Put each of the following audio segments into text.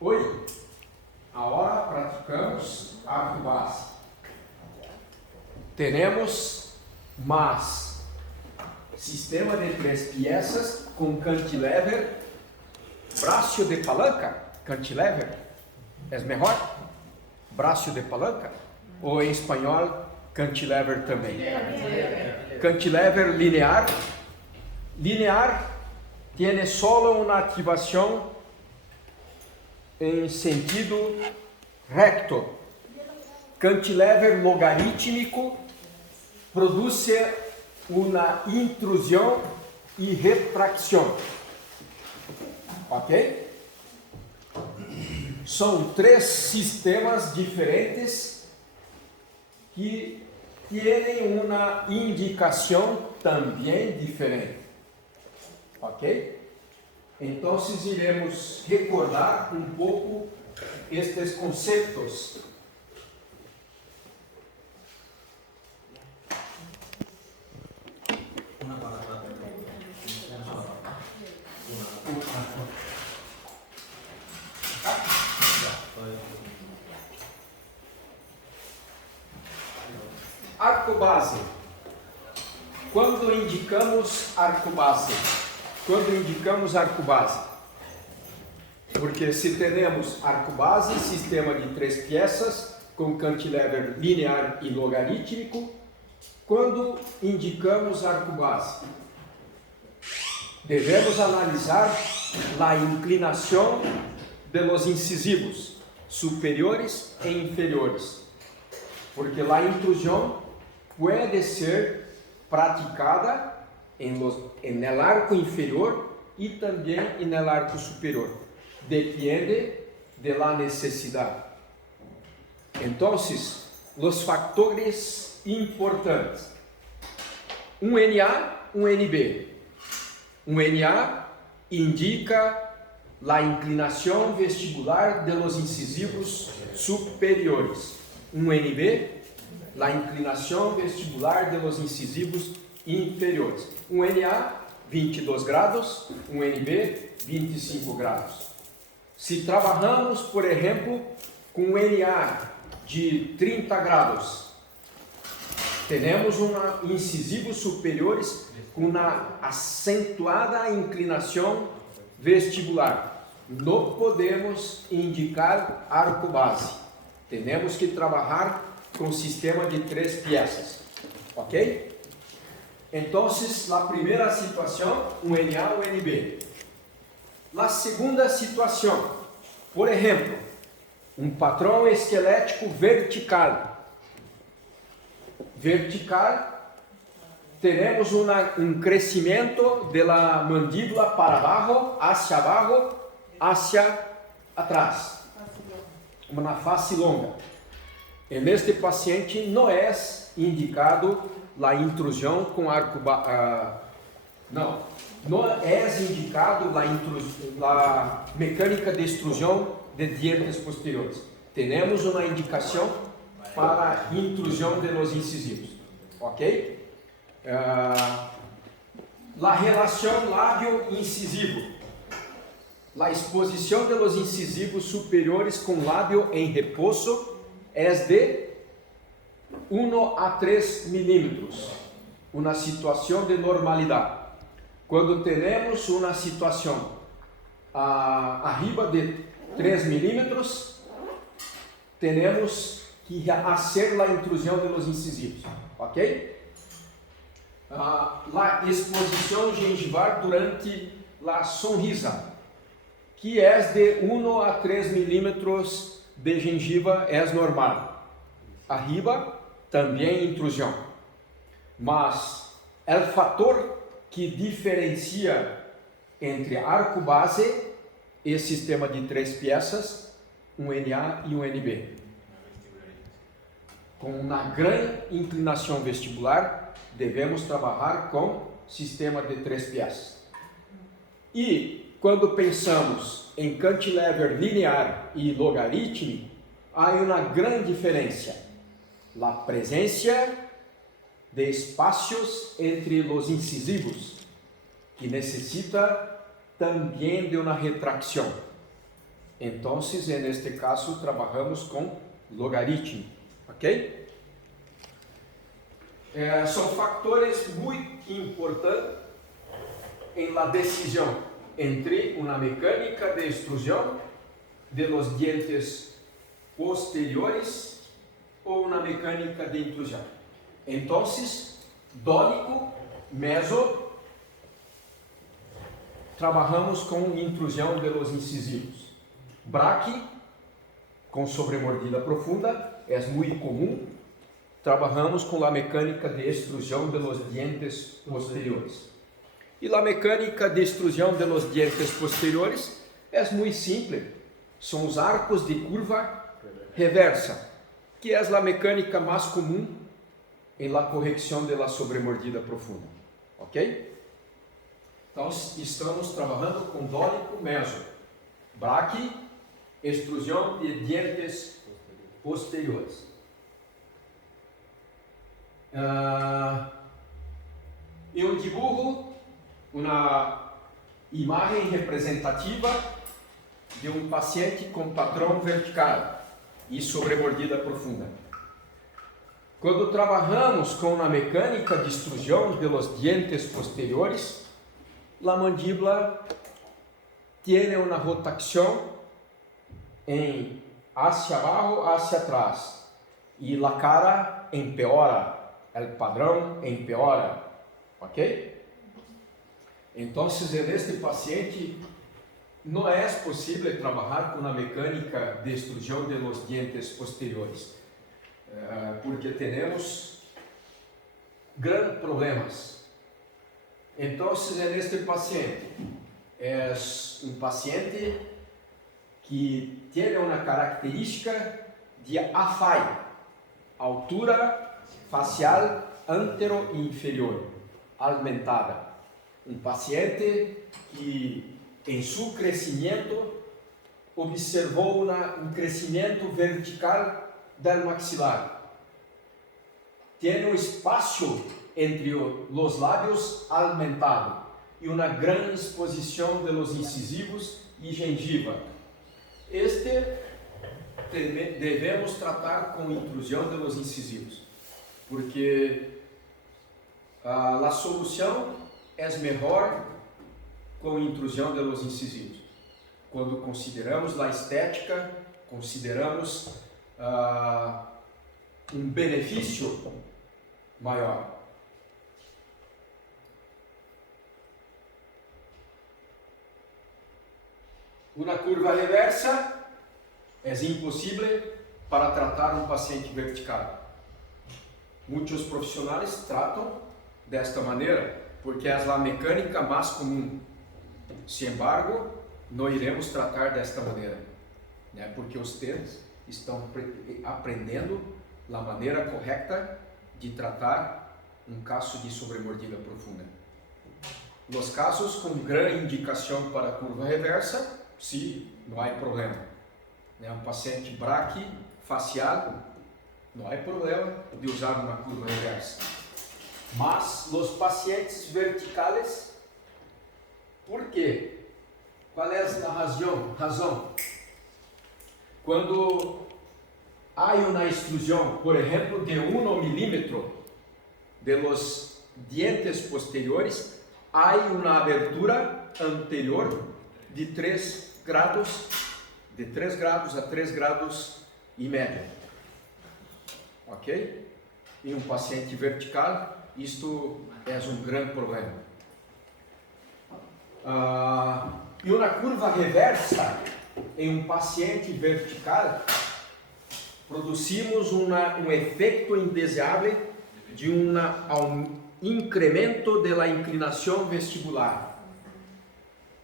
Oi, agora praticamos arco base. Teremos mais sistema de 3 peças com cantilever, braço de palanca, cantilever, é melhor? Braço de palanca? Ou em espanhol, cantilever também? Cantilever linear. Linear tem solo uma ativação em sentido recto. Cantilever logarítmico produz uma intrusão e retração. Ok? São 3 sistemas diferentes que têm uma indicação também diferente. Ok? Então, iremos recordar um pouco estes conceitos. Arco base. Quando indicamos arco base? Porque se temos arco base, sistema de 3 peças, com cantilever linear e logarítmico, quando indicamos arco base, devemos analisar a inclinação de los incisivos superiores e inferiores, porque a intrusão pode ser praticada en el arco inferior e também en el arco superior. Depende de la necesidade. Então, os fatores importantes: um NA, um NB. Um NA indica a inclinação vestibular de los incisivos superiores. Um NB, a inclinação vestibular de los incisivos inferiores. Um NA, 22 graus, um NB, 25 graus. Se trabalhamos, por exemplo, com um NA de 30 graus, temos incisivos superiores com uma acentuada inclinação vestibular. Não podemos indicar arco base. Temos que trabalhar com sistema de 3 peças. Ok? Então, a primeira situação, um NA, um NB. A segunda situação, por exemplo, um patrão esquelético vertical. Teremos um crescimento da mandíbula para abaixo, hacia atrás. Uma face longa. Neste paciente não é indicado a intrusão com arco não é indicado a mecânica de extrusão de dientes posteriores. Temos uma indicação para intrusão de los incisivos. Ok? A relação lábio-incisivo. A exposição de los incisivos superiores com lábio em repouso é de 1 a 3 milímetros, uma situação de normalidade. Quando temos uma situação arriba de 3 milímetros, temos que fazer a intrusão de los incisivos, ok? A exposição gengival durante a sonrisa, que é de 1 a 3 milímetros de gengiva, é normal. Arriba, também intrusão. Mas o fator que diferencia entre arco base e sistema de 3 peças, um NA e um NB. Com uma grande inclinação vestibular, devemos trabalhar com sistema de 3 peças. E quando pensamos em cantilever linear e logarítmico, há uma grande diferença. A presença de espaços entre os incisivos, que necessita também de uma retracção. Então, neste caso, trabalhamos com logaritmo, ok? São fatores muito importantes em la decisão entre uma mecânica de extrusão de los dientes posteriores ou uma mecânica de intrusão. Então, dólico, meso, trabalhamos com intrusão de los incisivos. Braque, com sobremordida profunda, é muito comum. Trabalhamos com a mecânica de extrusão de los dientes posteriores. E a mecânica de extrusão de los dientes posteriores é muito simples. São os arcos de curva reversa, que é a mecânica mais comum em la correção de la sobremordida profunda. Ok? Então, estamos trabalhando com dólico meso, braque, extrusão de dientes posteriores. Eu dibujo uma imagem representativa de um paciente com padrão vertical e sobremordida profunda. Quando trabalhamos com a mecânica de extrusão de los dientes posteriores, a mandíbula tem uma rotação em hacia abaixo, hacia atrás, e a cara empeora, o padrão empeora, ok? Então, neste paciente, não é possível trabalhar com a mecânica de extrusão de los dientes posteriores, porque temos grandes problemas. Então, neste paciente, é um paciente que tem uma característica de AFAI, altura facial antero e inferior, aumentada. Um paciente que, em seu crescimento, observou um crescimento vertical do maxilar. Tem um espaço entre os lábios aumentado e uma grande exposição de los incisivos e gengiva. Devemos tratar com intrusão de los incisivos, porque a solução é melhor com intrusão de los incisivos. Quando consideramos a estética, consideramos um benefício maior. Uma curva reversa é impossível para tratar um paciente vertical. Muitos profissionais tratam desta maneira porque é a mecânica mais comum. Sin embargo, não iremos tratar desta maneira, né? Porque vocês estão aprendendo a maneira correta de tratar um caso de sobremordida profunda. Nos casos com grande indicação para curva reversa, sim, não há problema. Um paciente braque facial, não há problema de usar uma curva reversa. Mas os pacientes verticales, por quê? Qual é a razão? Quando há uma extrusão, por exemplo, de 1 milímetro de los dientes posteriores, há uma abertura anterior de 3 grados a 3 grados e meio. Ok? Em um paciente vertical, isto é um grande problema. E uma curva reversa em um paciente vertical, produzimos um efeito indesejável de um incremento da inclinação vestibular.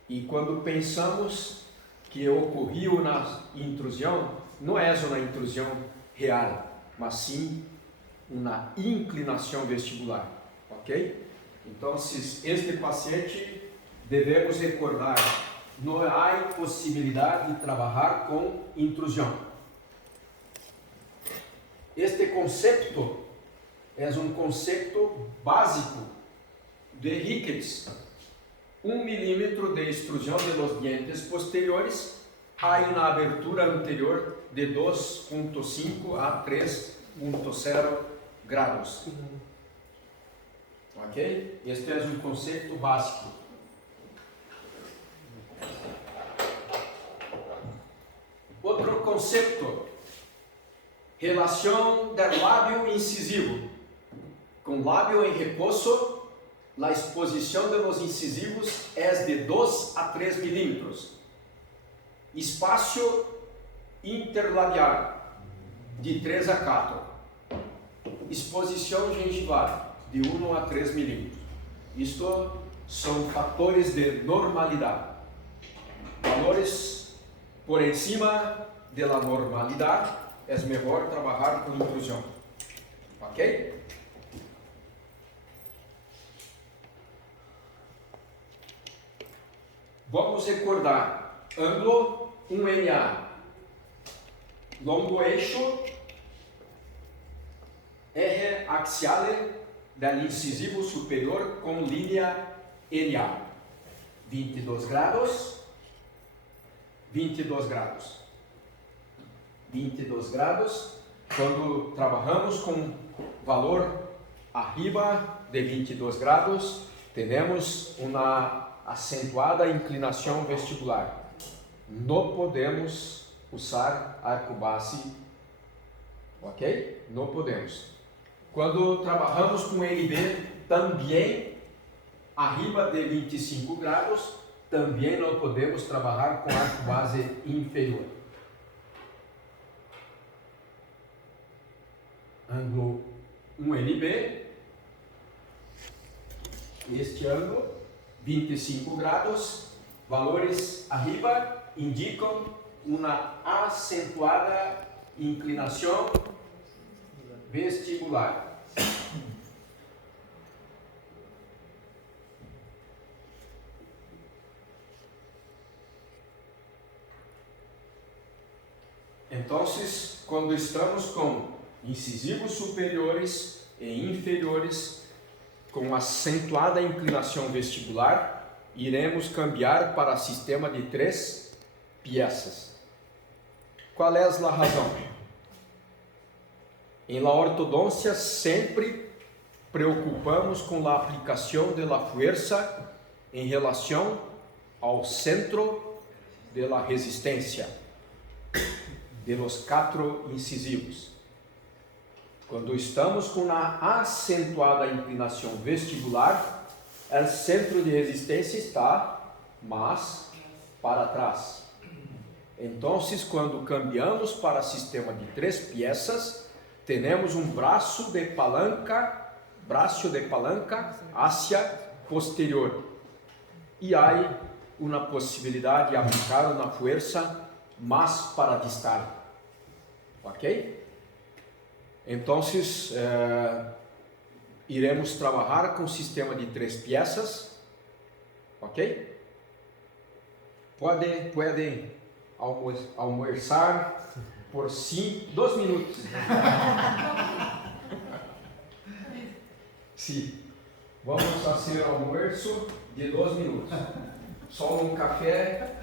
E quando pensamos que ocorreu uma intrusão, não é uma intrusão real, mas sim uma inclinação vestibular, ok? Então, este paciente, devemos recordar, não há possibilidade de trabalhar com intrusão. Este conceito é um conceito básico de Ricketts. 1 milímetro de extrusão de los dientes posteriores há uma abertura anterior de 2.5 a 3.0 grados. Ok? Este é um conceito básico. Outro conceito, relação do lábio incisivo. Com lábio em repouso, a exposição de los incisivos é de 2 a 3 milímetros. Espaço interlabial, de 3 a 4. Exposição gengival, de 1 a 3 milímetros. Isto são fatores de normalidade. Valores por encima da normalidade, é melhor trabalhar com intrusão. Ok? Vamos recordar: ângulo 1NA, longo eixo, eje axial do incisivo superior com linha NA, 22 graus, 22 graus, 22 graus. Quando trabalhamos com valor arriba de 22 graus, temos uma acentuada inclinação vestibular. Não podemos usar arco base, ok? Não podemos. Quando trabalhamos com NB, também arriba de 25 graus, também não podemos trabalhar com arco base inferior. Ângulo 1NB, este ângulo 25 graus, valores arriba indicam uma acentuada inclinação vestibular. Então, quando estamos com incisivos superiores e inferiores, com acentuada inclinação vestibular, iremos cambiar para sistema de 3 peças. Qual é a razão? Em la ortodôncia sempre preocupamos com a aplicação de la fuerza em relação ao centro de la resistência de los 4 incisivos. Quando estamos com uma acentuada inclinação vestibular, o centro de resistência está mais para trás. Então, quando cambiamos para sistema de 3 peças, temos um braço de palanca hacia posterior. E há uma possibilidade de aplicar uma força mais para distal. Ok? Então, iremos trabalhar com sistema de 3 peças, ok? Podem almoçar por 2 minutos. Sim, vamos fazer almoço de 2 minutos. Só um café